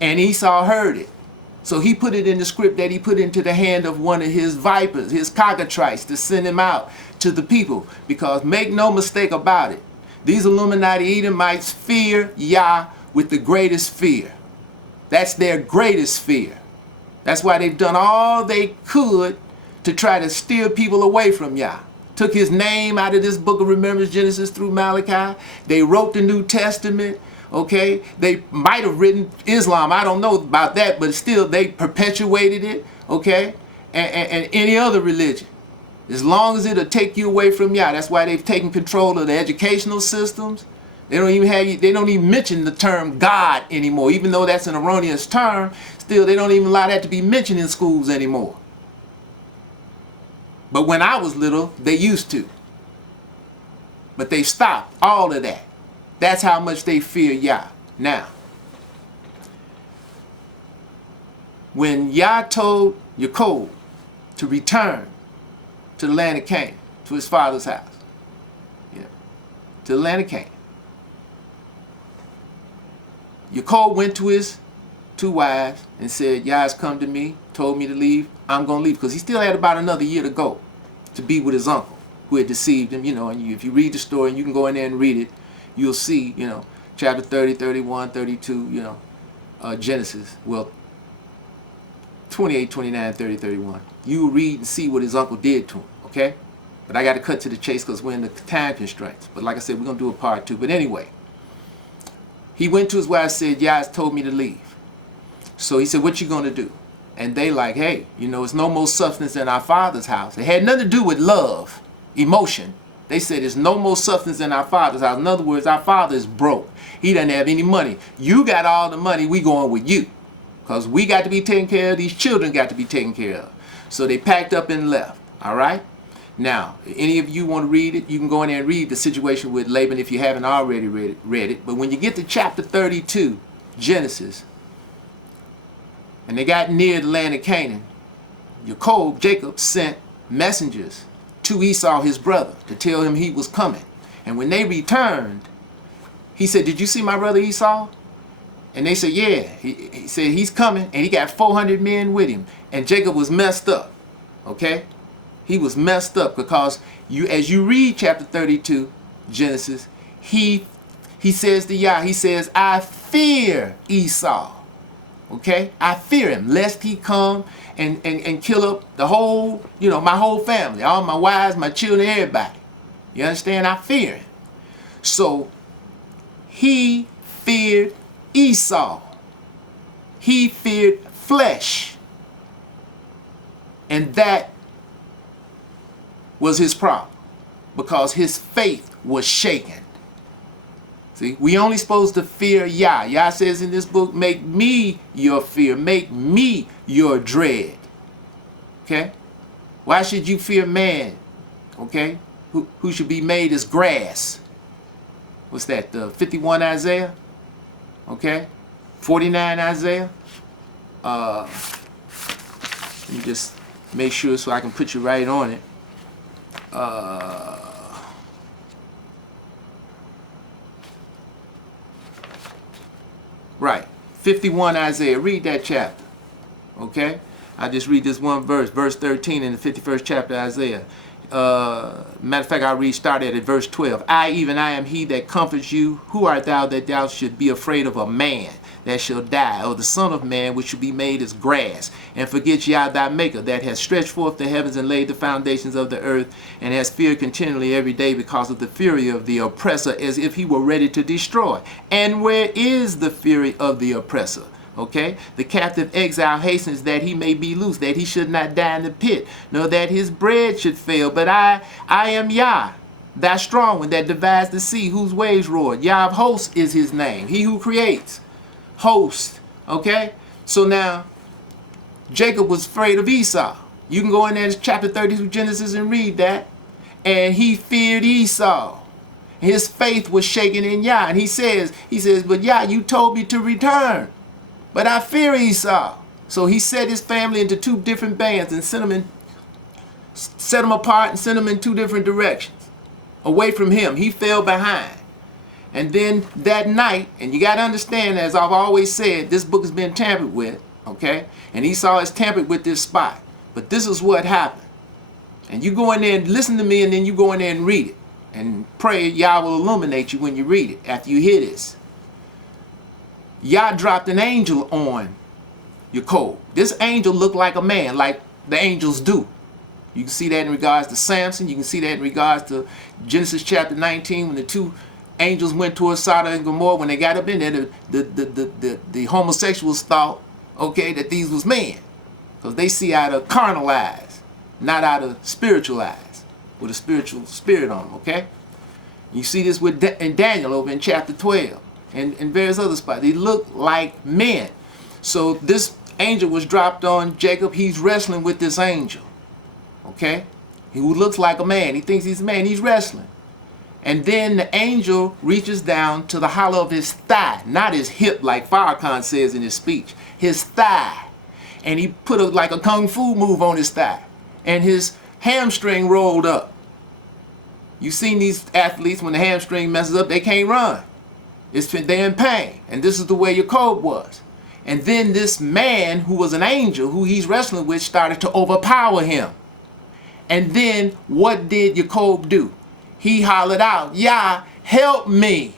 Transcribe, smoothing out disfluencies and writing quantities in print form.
And Esau heard it. So he put it in the script that he put into the hand of one of his vipers, his cockatrices, to send him out to the people. Because make no mistake about it, these Illuminati Edomites fear Yah with the greatest fear. That's their greatest fear. That's why they've done all they could to try to steer people away from Yah. Took his name out of this book of remembrance, Genesis through Malachi. They wrote the New Testament. Okay, they might have written Islam. I don't know about that, but still they perpetuated it. Okay, and any other religion, as long as it'll take you away from Yah. That's why they've taken control of the educational systems. They don't even mention the term God anymore, even though that's an erroneous term. Still, they don't even allow that to be mentioned in schools anymore. But when I was little, they used to. But they stopped all of that. That's how much they fear Yah. Now, when Yah told Jacob to return to the land of Canaan, to his father's house, to the land of Canaan, Jacob went to his 2 wives and said, Yah has come to me, told me to leave, I'm going to leave. Because he still had about another year to go to be with his uncle who had deceived him. And if you read the story, and you can go in there and read it, you'll see, chapter 30, 31, 32, Genesis, well, 28, 29, 30, 31. You read and see what his uncle did to him, okay? But I got to cut to the chase because we're in the time constraints. But like I said, we're going to do a part 2. But anyway, he went to his wife and said, Yah has told me to leave. So he said, what you going to do? And they like, hey, it's no more substance in our father's house. It had nothing to do with love, emotion. They said there's no more substance in our father's house. In other words, our father is broke. He doesn't have any money. You got all the money, we going with you. Because we got to be taken care of, these children got to be taken care of. So they packed up and left. All right? Now, if any of you want to read it, you can go in there and read the situation with Laban if you haven't already read it. But when you get to chapter 32, Genesis, and they got near the land of Canaan, Jacob sent messengers to Esau, his brother, to tell him he was coming. And when they returned, he said, did you see my brother Esau? And they said, yeah. He said he's coming, and he got 400 men with him. And Jacob was messed up, okay? He was messed up because as you read chapter 32, Genesis, he says to Yah, he says, I fear Esau. Okay, I fear him, lest he come and kill up the whole, my whole family, all my wives, my children, everybody. You understand? I fear him. So he feared Esau. He feared flesh. And that was his problem, because his faith was shaken. See, we only supposed to fear Yah. Yah says in this book, make me your fear. Make me your dread. Okay? Why should you fear man? Okay? Who should be made as grass. What's that? 51 Isaiah? Okay? 49 Isaiah? Let me just make sure so I can put you right on it. Right, 51 Isaiah. Read that chapter. Okay? I just read this one verse, verse 13 in the 51st chapter of Isaiah. Matter of fact, I'll start at verse 12. I, even I, am he that comforts you. Who art thou that thou should be afraid of a man that shall die, or the son of man which shall be made as grass, and forget Yah thy maker, that has stretched forth the heavens and laid the foundations of the earth, and has feared continually every day because of the fury of the oppressor, as if he were ready to destroy. And where is the fury of the oppressor? Okay, the captive exile hastens that he may be loose, that he should not die in the pit, nor that his bread should fail. But I am Yah, thy strong one, that divides the sea, whose waves roar. Yah of hosts is his name, he who creates. Host. Okay, so now Jacob was afraid of Esau. You can go in there to chapter 32 Genesis and read that. And he feared Esau. His faith was shaken in Yah. And he says, but Yah, you told me to return, but I fear Esau. So he set his family into 2 different bands and set them apart and sent them in 2 different directions away from him. He fell behind. And then that night, and you got to understand, as I've always said, this book has been tampered with, okay? And Esau has tampered with this spot. But this is what happened. And you go in there and listen to me, and then you go in there and read it. And pray Yah will illuminate you when you read it, after you hear this. Yah dropped an angel on Jacob. This angel looked like a man, like the angels do. You can see that in regards to Samson. You can see that in regards to Genesis chapter 19, when the two angels went towards Sodom and Gomorrah. When they got up in there, the homosexuals thought, okay, that these was men, because they see out of carnal eyes, not out of spiritual eyes, with a spiritual spirit on them, okay? You see this with in Daniel over in chapter 12 and various other spots. They look like men. So this angel was dropped on Jacob. He's wrestling with this angel, okay? Who looks like a man. He thinks he's a man. He's wrestling. And then the angel reaches down to the hollow of his thigh, not his hip like Farrakhan says in his speech, his thigh. And he put like a kung fu move on his thigh. And his hamstring rolled up. You've seen these athletes, when the hamstring messes up, they can't run. They're in pain. And this is the way Jacob was. And then this man, who was an angel, who he's wrestling with, started to overpower him. And then what did Jacob do? He hollered out, Yah, help me.